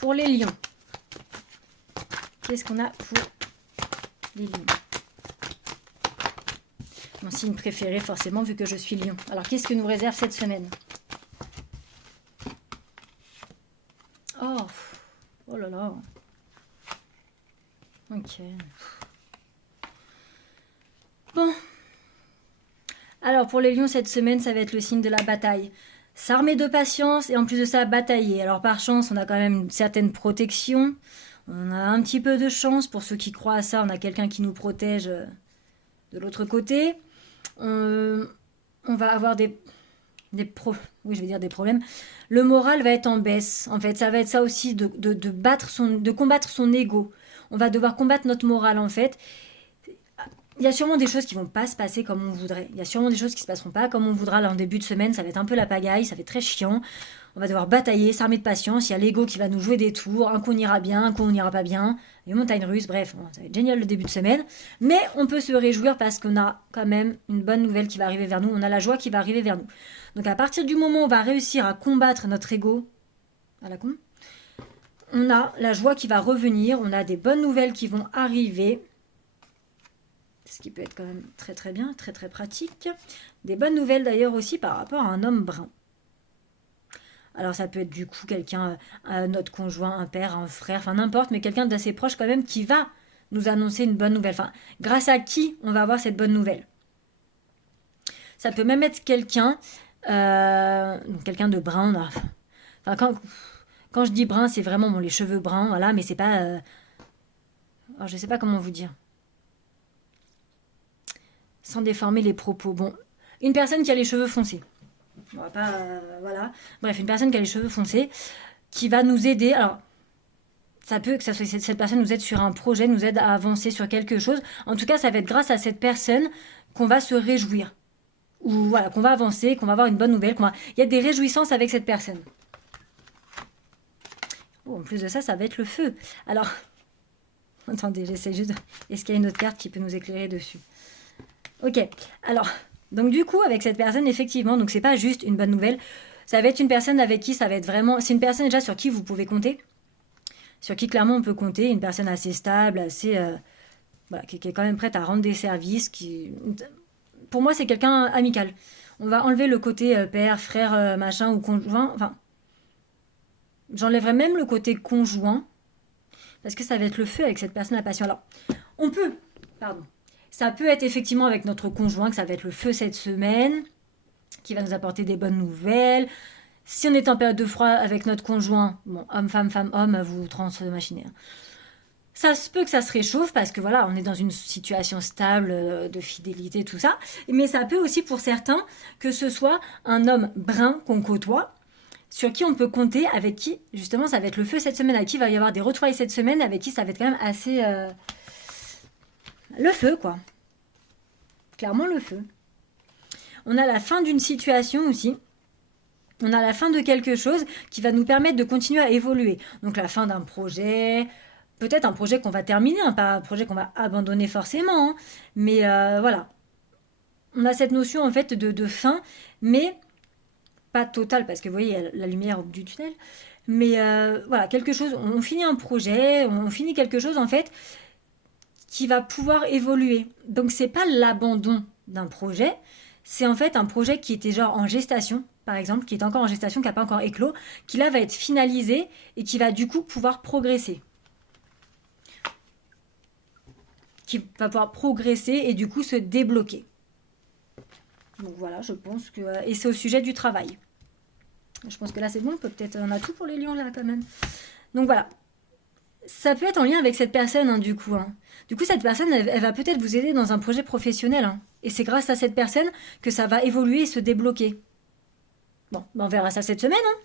pour les lions. Qu'est-ce qu'on a pour les lions? Mon signe préféré, forcément, vu que je suis lion. Alors, qu'est-ce que nous réserve cette semaine? Oh là là. Ok. Bon. Alors, pour les lions, cette semaine, ça va être le signe de la bataille. S'armer de patience et en plus de ça, batailler. Alors, par chance, on a quand même une certaine protection. On a un petit peu de chance. Pour ceux qui croient à ça, on a quelqu'un qui nous protège de l'autre côté. On va avoir oui, je vais dire des problèmes. Le moral va être en baisse. En fait, ça va être ça aussi de combattre son ego. On va devoir combattre notre morale, en fait. Il y a sûrement des choses qui vont pas se passer comme on voudrait. Il y a sûrement des choses qui se passeront pas comme on voudra. Là, en début de semaine, ça va être un peu la pagaille, ça va être très chiant. On va devoir batailler, s'armer de patience. Il y a l'ego qui va nous jouer des tours. Un coup on ira bien, un coup on n'ira pas bien. Les montagnes russes, bref, ça va être génial le début de semaine. Mais on peut se réjouir parce qu'on a quand même une bonne nouvelle qui va arriver vers nous. On a la joie qui va arriver vers nous. Donc à partir du moment où on va réussir à combattre notre ego, à la con, on a la joie qui va revenir. On a des bonnes nouvelles qui vont arriver. Ce qui peut être quand même très très bien, très très pratique. Des bonnes nouvelles d'ailleurs aussi par rapport à un homme brun. Alors ça peut être du coup quelqu'un, notre conjoint, un père, un frère, enfin n'importe, mais quelqu'un d'assez proche quand même qui va nous annoncer une bonne nouvelle. Enfin, grâce à qui on va avoir cette bonne nouvelle. Ça peut même être quelqu'un de brun. Enfin, quand je dis brun, c'est vraiment les cheveux bruns, voilà, mais c'est pas... alors je sais pas comment vous dire. Sans déformer les propos. Bon, une personne qui a les cheveux foncés. On va pas... voilà. Bref, une personne qui a les cheveux foncés, qui va nous aider. Alors, ça peut que cette personne nous aide sur un projet, nous aide à avancer sur quelque chose. En tout cas, ça va être grâce à cette personne qu'on va se réjouir. Ou voilà, qu'on va avancer, qu'on va avoir une bonne nouvelle. Il y a des réjouissances avec cette personne. Oh, en plus de ça, ça va être le feu. Alors, attendez, j'essaie juste... Est-ce qu'il y a une autre carte qui peut nous éclairer dessus? Ok, alors, donc du coup, avec cette personne, effectivement, donc c'est pas juste une bonne nouvelle, ça va être une personne avec qui ça va être vraiment... C'est une personne déjà sur qui vous pouvez compter, sur qui clairement on peut compter, une personne assez stable, assez... voilà, qui est quand même prête à rendre des services, pour moi, c'est quelqu'un amical. On va enlever le côté père, frère, machin, ou conjoint, enfin... J'enlèverai même le côté conjoint, parce que ça va être le feu avec cette personne à passion. Alors, ça peut être effectivement avec notre conjoint que ça va être le feu cette semaine, qui va nous apporter des bonnes nouvelles. Si on est en période de froid avec notre conjoint, bon, homme, femme, homme, vous transmachinez. Ça se peut que ça se réchauffe parce que voilà, on est dans une situation stable de fidélité, tout ça. Mais ça peut aussi pour certains que ce soit un homme brun qu'on côtoie, sur qui on peut compter, avec qui justement ça va être le feu cette semaine, avec qui il va y avoir des retrouvailles cette semaine, avec qui ça va être quand même assez... le feu, quoi. Clairement, le feu. On a la fin d'une situation aussi. On a la fin de quelque chose qui va nous permettre de continuer à évoluer. Donc, la fin d'un projet, peut-être un projet qu'on va terminer, hein, pas un projet qu'on va abandonner forcément. Hein, mais voilà. On a cette notion, en fait, de fin, mais pas totale, parce que vous voyez, il y a la lumière au bout du tunnel. Mais voilà, quelque chose, on finit un projet, on finit quelque chose, en fait, qui va pouvoir évoluer. Donc c'est pas l'abandon d'un projet, c'est en fait un projet qui était genre en gestation, par exemple, qui est encore en gestation, qui n'a pas encore éclos, qui là va être finalisé et qui va du coup pouvoir progresser. Qui va pouvoir progresser et du coup se débloquer. Donc voilà, je pense que... Et c'est au sujet du travail. Je pense que là c'est bon, on a tout pour les lions là quand même. Donc voilà. Ça peut être en lien avec cette personne, hein, du coup. Hein. Du coup, cette personne, elle va peut-être vous aider dans un projet professionnel. Hein. Et c'est grâce à cette personne que ça va évoluer et se débloquer. Bon, on verra ça cette semaine. Hein.